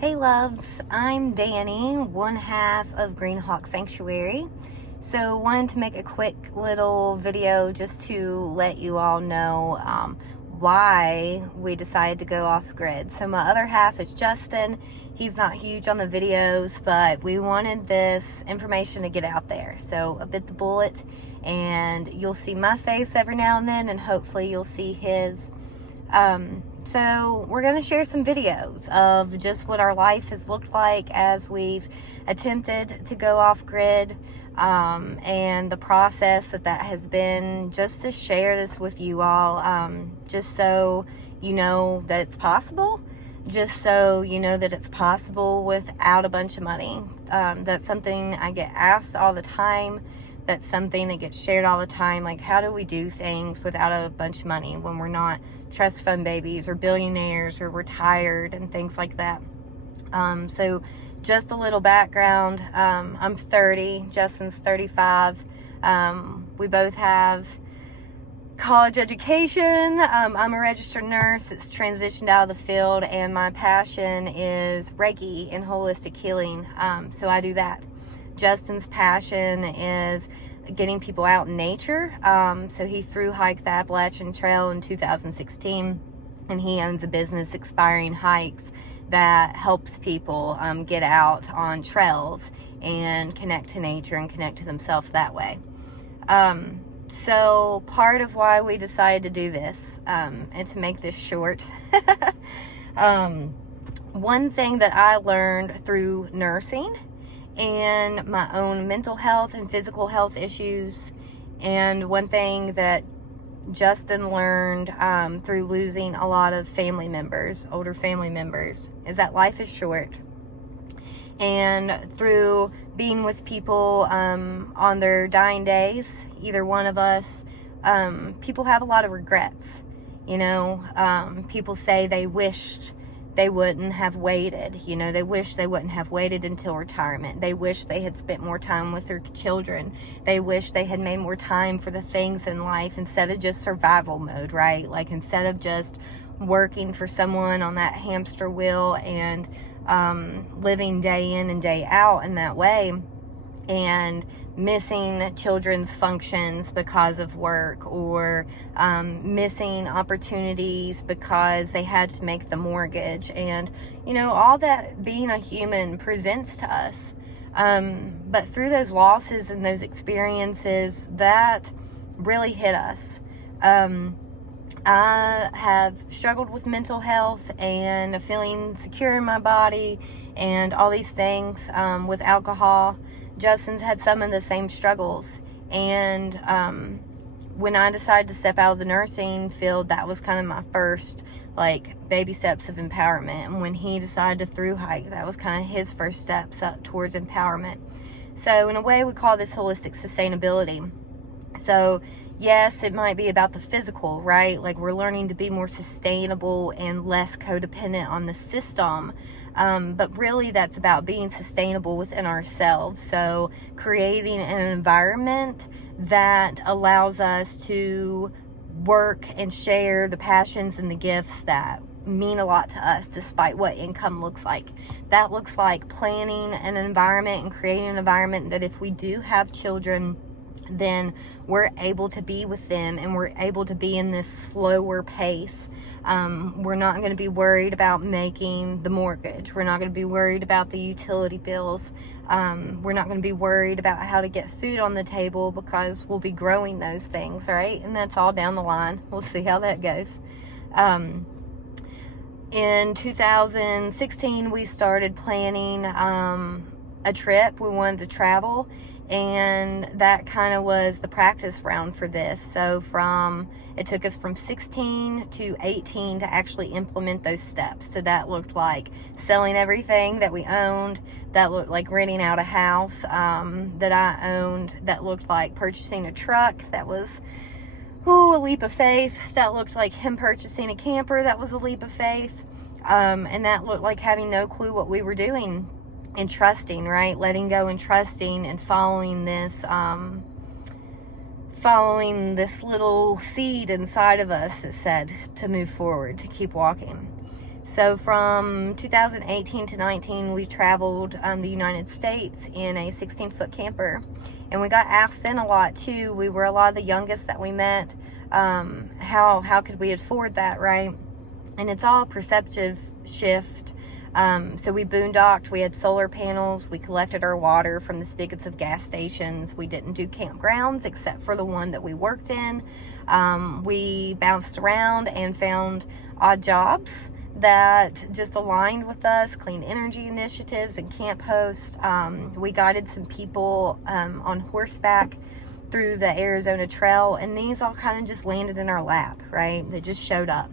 Hey loves, I'm Danny, one half of Green Hawk Sanctuary. So wanted to make a quick little video just to let you all know why we decided to go off grid. So my other half is Justin. He's not huge on the videos, but we wanted this information to get out there. So I bit the bullet, and you'll see my face every now and then, and hopefully you'll see his. So we're going to share some videos of just what our life has looked like as we've attempted to go off grid, and the process that has been, just to share this with you all, just so you know that it's possible, just so you know that it's possible without a bunch of money. That's something I get asked all the time. That's something that gets shared all the time. Like, how do we do things without a bunch of money when we're not trust fund babies or billionaires or retired and things like that? So just a little background. I'm 30, Justin's 35. We both have college education. I'm a registered nurse that's transitioned out of the field, and my passion is Reiki and holistic healing. So I do that. Justin's passion is getting people out in nature. So he thru hiked the Appalachian Trail in 2016, and he owns a business, Expiring Hikes, that helps people get out on trails and connect to nature and connect to themselves that way. So part of why we decided to do this, and to make this short, one thing that I learned through nursing and my own mental health and physical health issues, and one thing that Justin learned through losing a lot of family members, older family members, is that life is short. And through being with people on their dying days, either one of us, people have a lot of regrets. People say they wished they wouldn't have waited. They wish they wouldn't have waited until retirement. They wish they had spent more time with their children. They wish they had made more time for the things in life instead of just survival mode, right? Like, instead of just working for someone on that hamster wheel and living day in and day out in that way, and missing children's functions because of work, or missing opportunities because they had to make the mortgage, and all that being a human presents to us. But through those losses and those experiences, that really hit us. I have struggled with mental health and feeling secure in my body and all these things with alcohol. Justin's had some of the same struggles, and when I decided to step out of the nursing field, that was kind of my first baby steps of empowerment. And when he decided to thru hike, that was kind of his first steps up towards empowerment. So in a way, we call this holistic sustainability. So yes, it might be about the physical, right? Like, we're learning to be more sustainable and less codependent on the system. But really, that's about being sustainable within ourselves. So creating an environment that allows us to work and share the passions and the gifts that mean a lot to us, despite what income looks like. That looks like planning an environment and creating an environment that if we do have children, then we're able to be with them, and we're able to be in this slower pace. We're not going to be worried about making the mortgage. We're not going to be worried about the utility bills. We're not going to be worried about how to get food on the table, because we'll be growing those things, right? And that's all down the line. We'll see how that goes. In 2016, we started planning a trip. We wanted to travel, and that kind of was the practice round for this. So it took us from 16 to 18 to actually implement those steps. So that looked like selling everything that we owned. That looked like renting out a house that I owned. That looked like purchasing a truck. That was a leap of faith. That looked like him purchasing a camper. That was a leap of faith. And that looked like having no clue what we were doing, and trusting, right? Letting go and trusting, and following this little seed inside of us that said to move forward, to keep walking. So from 2018 to 19, we traveled the United States in a 16-foot camper. And we got asked then a lot too. We were a lot of the youngest that we met. How could we afford that, right? And it's all a perceptive shift. So we boondocked, we had solar panels, we collected our water from the spigots of gas stations. We didn't do campgrounds except for the one that we worked in. We bounced around and found odd jobs that just aligned with us, clean energy initiatives and camp hosts. We guided some people on horseback through the Arizona Trail, and these all kind of just landed in our lap, right? They just showed up.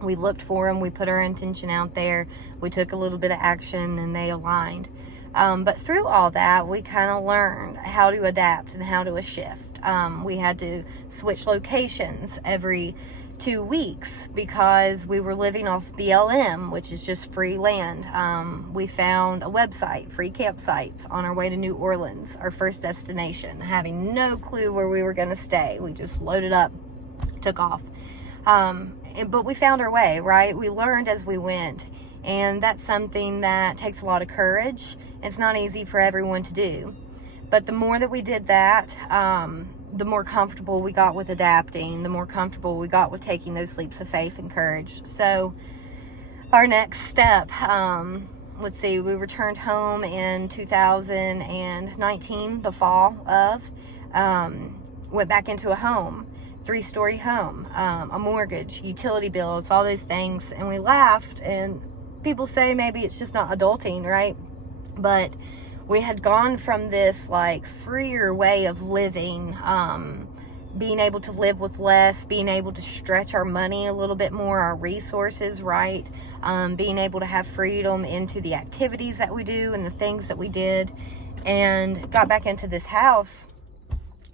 We looked for them, we put our intention out there, we took a little bit of action, and they aligned. But through all that, we kind of learned how to adapt and how to shift. We had to switch locations every 2 weeks because we were living off BLM, which is just free land. We found a website, free campsites, on our way to New Orleans, our first destination, having no clue where we were going to stay. We just loaded up, took off. But we found our way, right? We learned as we went, and that's something that takes a lot of courage. It's not easy for everyone to do, but the more that we did that, the more comfortable we got with adapting, the more comfortable we got with taking those leaps of faith and courage. So our next step, let's see, we returned home in 2019, the fall of, went back into a home, 3-story home, a mortgage, utility bills, all those things. And we laughed, and people say maybe it's just not adulting, right? But we had gone from this like freer way of living, being able to live with less, being able to stretch our money a little bit more, our resources, right? Being able to have freedom into the activities that we do and the things that we did, and got back into this house.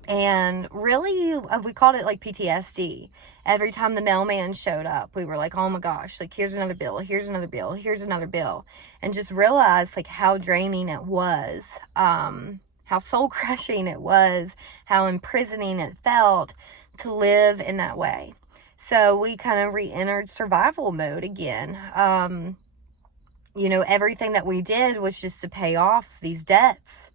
And really, we called it like PTSD. Every time the mailman showed up, we were like, oh my gosh, like here's another bill, here's another bill, here's another bill. And just realized like how draining it was, how soul crushing it was, how imprisoning it felt to live in that way. So we kind of re-entered survival mode again. You know, everything that we did was just to pay off these debts.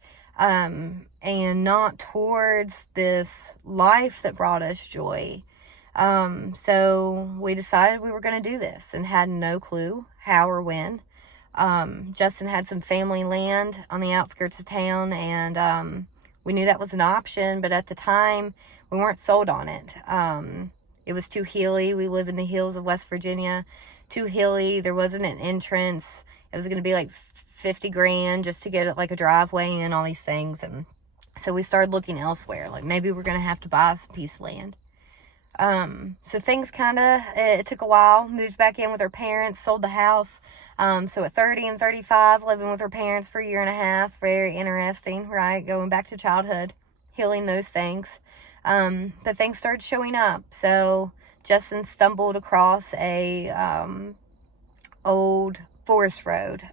And not towards this life that brought us joy. So we decided we were going to do this and had no clue how or when. Justin had some family land on the outskirts of town, and we knew that was an option, but at the time we weren't sold on it. It was too hilly. We live in the hills of West Virginia. Too hilly. There wasn't an entrance. It was going to be like 50 grand just to get it like a driveway and all these things. And so we started looking elsewhere, like maybe we're gonna have to buy some piece of land. So things it took a while. Moved back in with our parents, sold the house. So at 30 and 35, living with our parents for a year and a half. Very interesting, right? Going back to childhood, healing those things. But things started showing up. So Justin stumbled across a old forest road.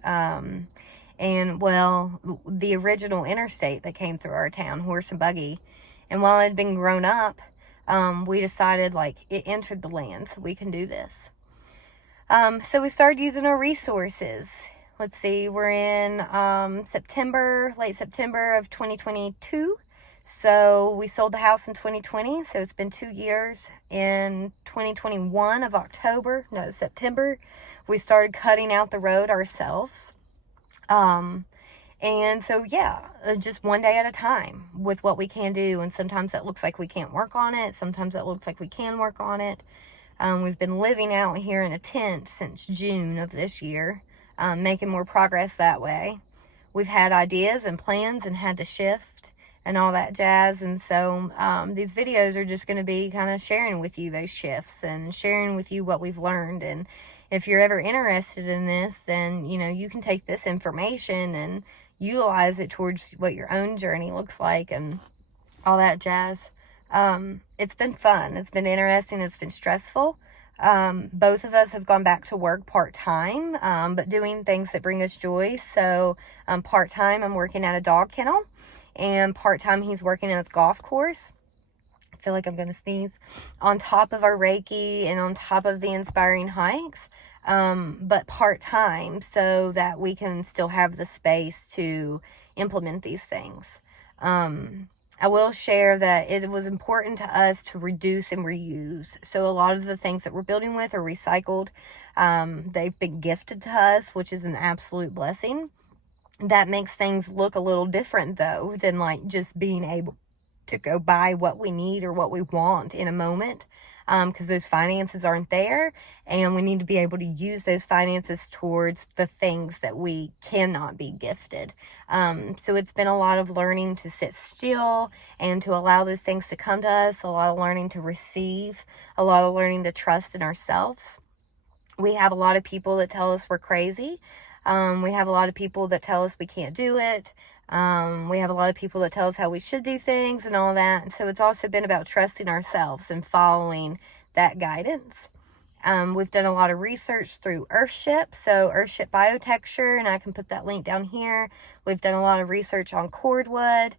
And well, the original interstate that came through our town, horse and buggy. And while it had been grown up, we decided like it entered the land, so we can do this. So we started using our resources. Let's see, we're in late September of 2022. So we sold the house in 2020, so it's been 2 years. In 2021 of September, we started cutting out the road ourselves. And so, yeah, just one day at a time with what we can do. And sometimes that looks like we can't work on it. Sometimes that looks like we can work on it. We've been living out here in a tent since June of this year, making more progress that way. We've had ideas and plans and had to shift and all that jazz. And so, these videos are just going to be kind of sharing with you those shifts and sharing with you what we've learned. And if you're ever interested in this, then, you know, you can take this information and utilize it towards what your own journey looks like and all that jazz. It's been fun. It's been interesting. It's been stressful. Both of us have gone back to work part-time, but doing things that bring us joy. So, part-time, I'm working at a dog kennel, and part-time, he's working at a golf course. I feel like I'm going to sneeze. On top of our Reiki and on top of the inspiring hikes, but part-time, so that we can still have the space to implement these things. I will share that it was important to us to reduce and reuse. So a lot of the things that we're building with are recycled. They've been gifted to us, which is an absolute blessing. That makes things look a little different, though, than like just being able to go buy what we need or what we want in a moment, because those finances aren't there, and we need to be able to use those finances towards the things that we cannot be gifted. So it's been a lot of learning to sit still and to allow those things to come to us, a lot of learning to receive, a lot of learning to trust in ourselves. We have a lot of people that tell us we're crazy. We have a lot of people that tell us we can't do it. We have a lot of people that tell us how we should do things and all that. And so it's also been about trusting ourselves and following that guidance. We've done a lot of research through Earthship, so Earthship Biotexture, and I can put that link down here. We've done a lot of research on cordwood.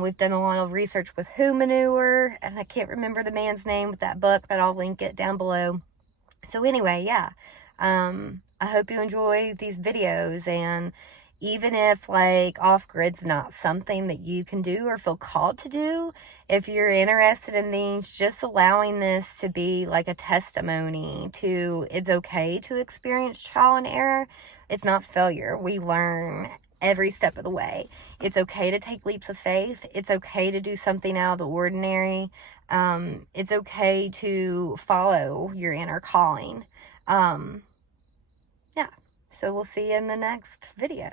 We've done a lot of research with Who Manure, and I can't remember the man's name with that book, but I'll link it down below. So anyway, yeah, I hope you enjoy these videos, and even if like off-grid's not something that you can do or feel called to do, if you're interested in these, just allowing this to be like a testimony to it's okay to experience trial and error. It's not failure. We learn every step of the way. It's okay to take leaps of faith. It's okay to do something out of the ordinary. It's okay to follow your inner calling. Yeah, so we'll see you in the next video.